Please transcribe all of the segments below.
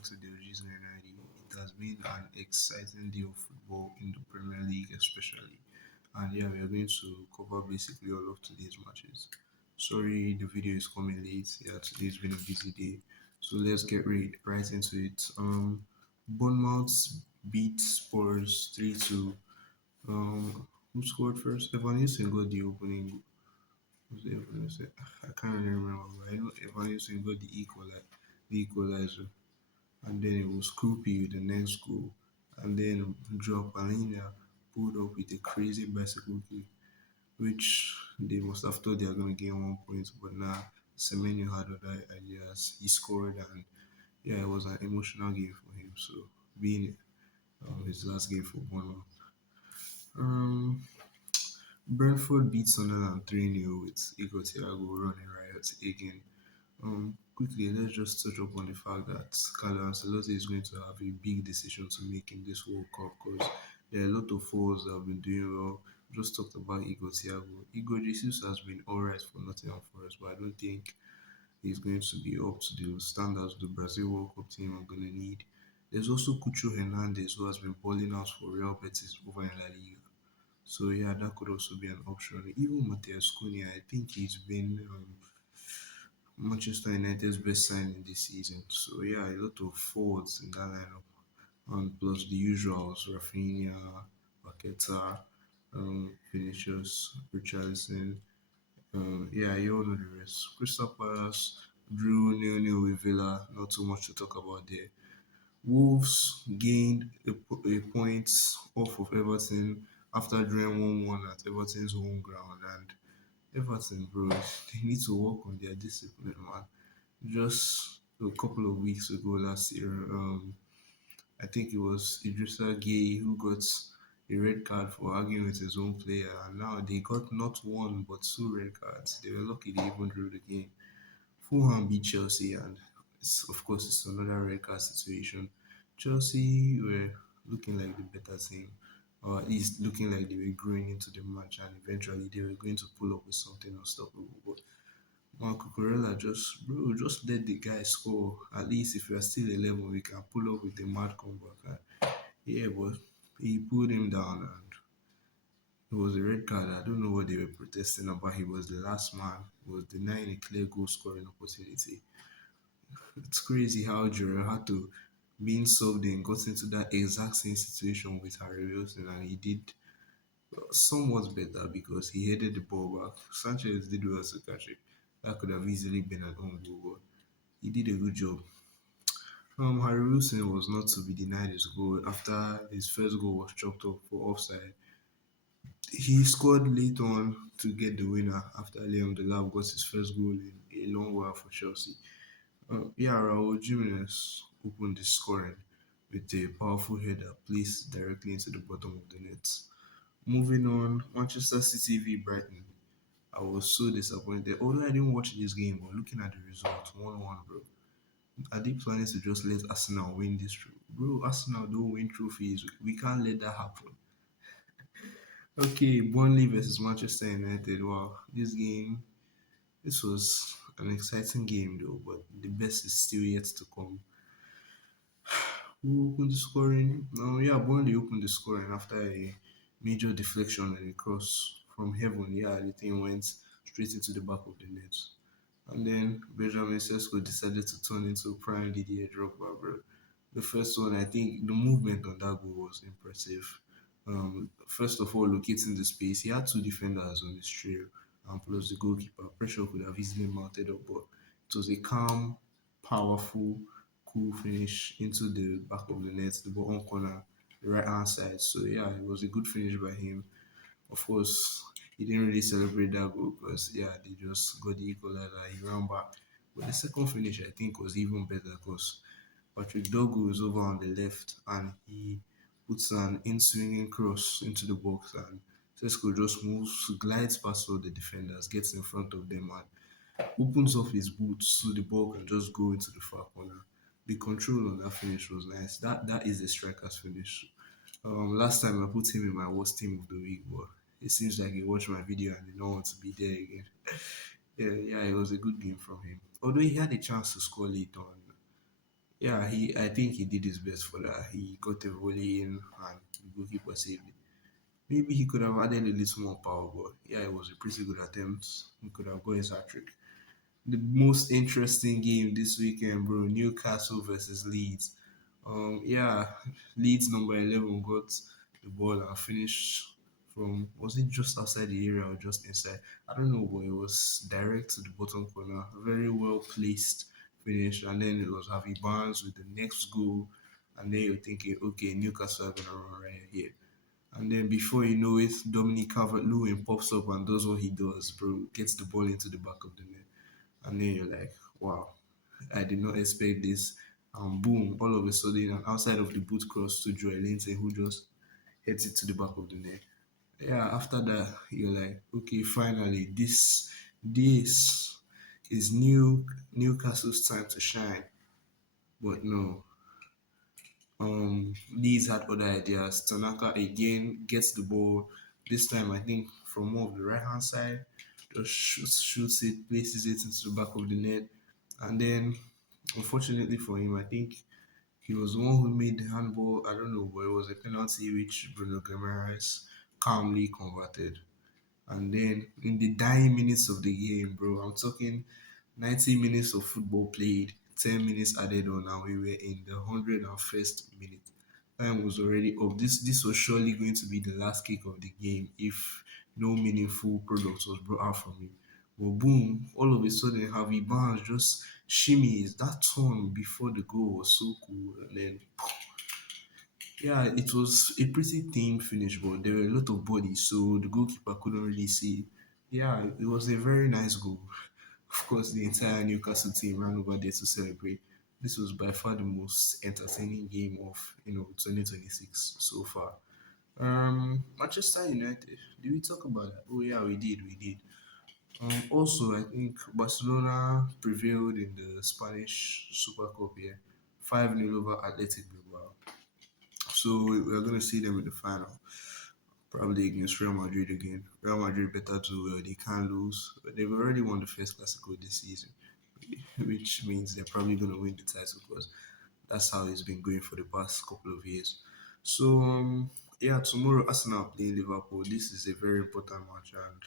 back to the OGs 990. It has been an exciting day of football in the Premier League, especially. And yeah, we are going to cover basically all of today's matches. Sorry, the video is coming late. Yeah, today's been a busy day. So let's get right into it. Bournemouth beat Spurs 3-2. Who scored first? Evan Nielsen got the opening goal. Was it Evan Nielsen? I can't really remember, but I know Evan Nielsen got the equalizer, and then it was Krupi with the next goal, and then Joao Palhinha pulled up with a crazy bicycle kick, which they must have thought they were going to gain 1 point, but nah, Semenyo had other ideas. He scored, and yeah, it was an emotional game for him. So being his last game for Bournemouth. Um, Brentford beat Sunderland 3-0 with Igor Thiago running riot again. Quickly, let's just touch up on the fact that Carlo Ancelotti is going to have a big decision to make in this World Cup because there are a lot of forwards that have been doing well. Just talked about Igor Thiago. Igor Jesus has been alright for Nottingham Forest, but I don't think he's going to be up to the standards the Brazil World Cup team are going to need. There's also Cucho Hernandez who has been balling out for Real Betis over in La Liga. So yeah, that could also be an option. Even Matthias Cunha, I think he's been Manchester United's best signing this season. So yeah, a lot of forwards in that lineup, and plus the usuals: Rafinha, Paqueta, Vinicius, Richarlison. Yeah, you all know the rest. Crystal Palace drew 0-0 with Villa. Not too much to talk about there. Wolves gained a point off of Everton after drawing 1-1 at Everton's home ground, and Everton, bro, they need to work on their discipline, man. Just a couple of weeks ago last year, I think it was Idrissa Gueye who got a red card for arguing with his own player, and now they got not one but two red cards. They were lucky they even drew the game. Fulham beat Chelsea, and of course, it's another red card situation. Chelsea were looking like the better team, or at least looking like they were growing into the match, and eventually they were going to pull up with something unstoppable. But Marco Corella just let the guy score. At least if we are still 11, we can pull up with a mad comeback. And yeah, but he pulled him down, and it was a red card. I don't know what they were protesting about. He was the last man. He was denying a clear goal scoring opportunity. It's crazy how Jorel had to being subbed in got into that exact same situation with Harry Wilson, and he did somewhat better because he headed the ball back. Sanchez did well to catch it. That could have easily been an own goal, but he did a good job. Harry Wilson was not to be denied his goal after his first goal was chopped up for offside. He scored late on to get the winner after Liam Delap got his first goal in a long while for Chelsea. Yeah, Raul Jimenez opened the scoring with a powerful header placed directly into the bottom of the net. Moving on, Manchester City v Brighton. I was so disappointed. Although I didn't watch this game, but looking at the result, 1-1, bro. Are they planning to just let Arsenal win this? Bro, Arsenal don't win trophies. We can't let that happen. Okay, Burnley versus Manchester United. Wow, this was an exciting game though, but the best is still yet to come. Who opened the scoring? No, yeah, Burnley opened the scoring after a major deflection and a cross from heaven. Yeah, the thing went straight into the back of the net. And then Benjamin Sesko decided to turn into prime Didier Drogba, bro. The first one, I think the movement on that goal was impressive. First of all, locating the space, he had two defenders on his trail, and plus the goalkeeper. Pressure could have easily mounted up, but it was a calm, powerful, cool finish into the back of the net, the bottom corner, the right hand side. So yeah, it was a good finish by him. Of course, he didn't really celebrate that goal because yeah, they just got the equalizer. He ran back, but the second finish I think was even better because Patrick Dogu is over on the left and he puts an in swinging cross into the box, and Sesko just moves, glides past all the defenders, gets in front of them, and opens up his boots so the ball can just go into the far corner. The control on that finish was nice. That is a striker's finish. Last time I put him in my worst team of the week, but it seems like he watched my video and did not want to be there again. Yeah, it was a good game from him. Although he had a chance to score late on, Yeah, I think he did his best for that. He got a volley in and the goalkeeper saved it. Maybe he could have added a little more power, but yeah, it was a pretty good attempt. He could have got his hat trick. The most interesting game this weekend, bro. Newcastle versus Leeds. Yeah, Leeds number 11 got the ball and finished from, was it just outside the area or just inside? I don't know, but it was direct to the bottom corner. Very well placed finish, and then it was Harvey Barnes with the next goal. And then you're thinking, okay, Newcastle are gonna run right here. And then before you know it, Dominic Calvert-Lewin pops up and does what he does, bro. Gets the ball into the back of the net. And then you're like, wow, I did not expect this. And boom, all of a sudden, and outside of the boot cross to Joel Linton, who just hits it to the back of the net. Yeah, after that, you're like, okay, finally, this is Newcastle's time to shine. But no, Leeds had other ideas. Tanaka again gets the ball. This time, I think from more of the right hand side, just shoots it, places it into the back of the net, and then, unfortunately for him, I think he was the one who made the handball. I don't know, but it was a penalty which Bruno Guimaraes calmly converted. And then in the dying minutes of the game, bro, I'm talking 90 minutes of football played, 10 minutes added on, and we were in the 101st minute. Time was already up. This was surely going to be the last kick of the game if no meaningful product was brought out from it. But boom, all of a sudden, Harvey Barnes just shimmies. That turn before the goal was so cool. And then yeah, it was a pretty thin finish, but there were a lot of bodies, so the goalkeeper couldn't really see. Yeah, it was a very nice goal. Of course, the entire Newcastle team ran over there to celebrate. This was by far the most entertaining game of 2026 so far. Manchester United. Did we talk about that? Oh yeah, we did. Also, I think Barcelona prevailed in the Spanish Super Cup here, 5-0 over Athletic Bilbao. So we're going to see them in the final, probably against Real Madrid again. Real Madrid better do well. They can't lose. But they've already won the first Clasico this season, which means they're probably going to win the title because that's how it's been going for the past couple of years. So, yeah, tomorrow Arsenal playing Liverpool. This is a very important match. And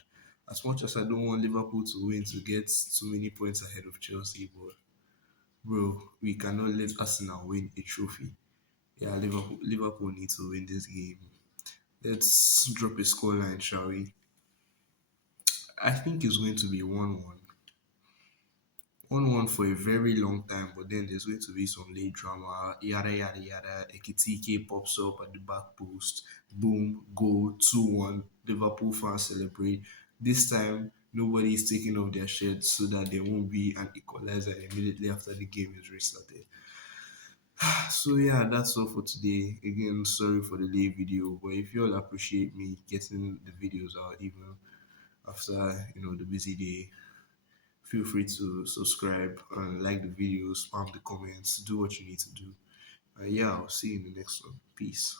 as much as I don't want Liverpool to win to get too many points ahead of Chelsea, but bro, we cannot let Arsenal win a trophy. Yeah, Liverpool need to win this game. Let's drop a scoreline, shall we? I think it's going to be 1-1. 1-1 for a very long time, but then there's going to be some late drama. Yada, yada, yada. Ekitike pops up at the back post. Boom, goal, 2-1. Liverpool fans celebrate. This time, nobody is taking off their shirts so that there won't be an equalizer immediately after the game is restarted. So yeah, that's all for today. Again, sorry for the late video, but if you all appreciate me getting the videos out even after the busy day, feel free to subscribe and like the video, spam the comments, do what you need to do. Yeah, I'll see you in the next one. Peace.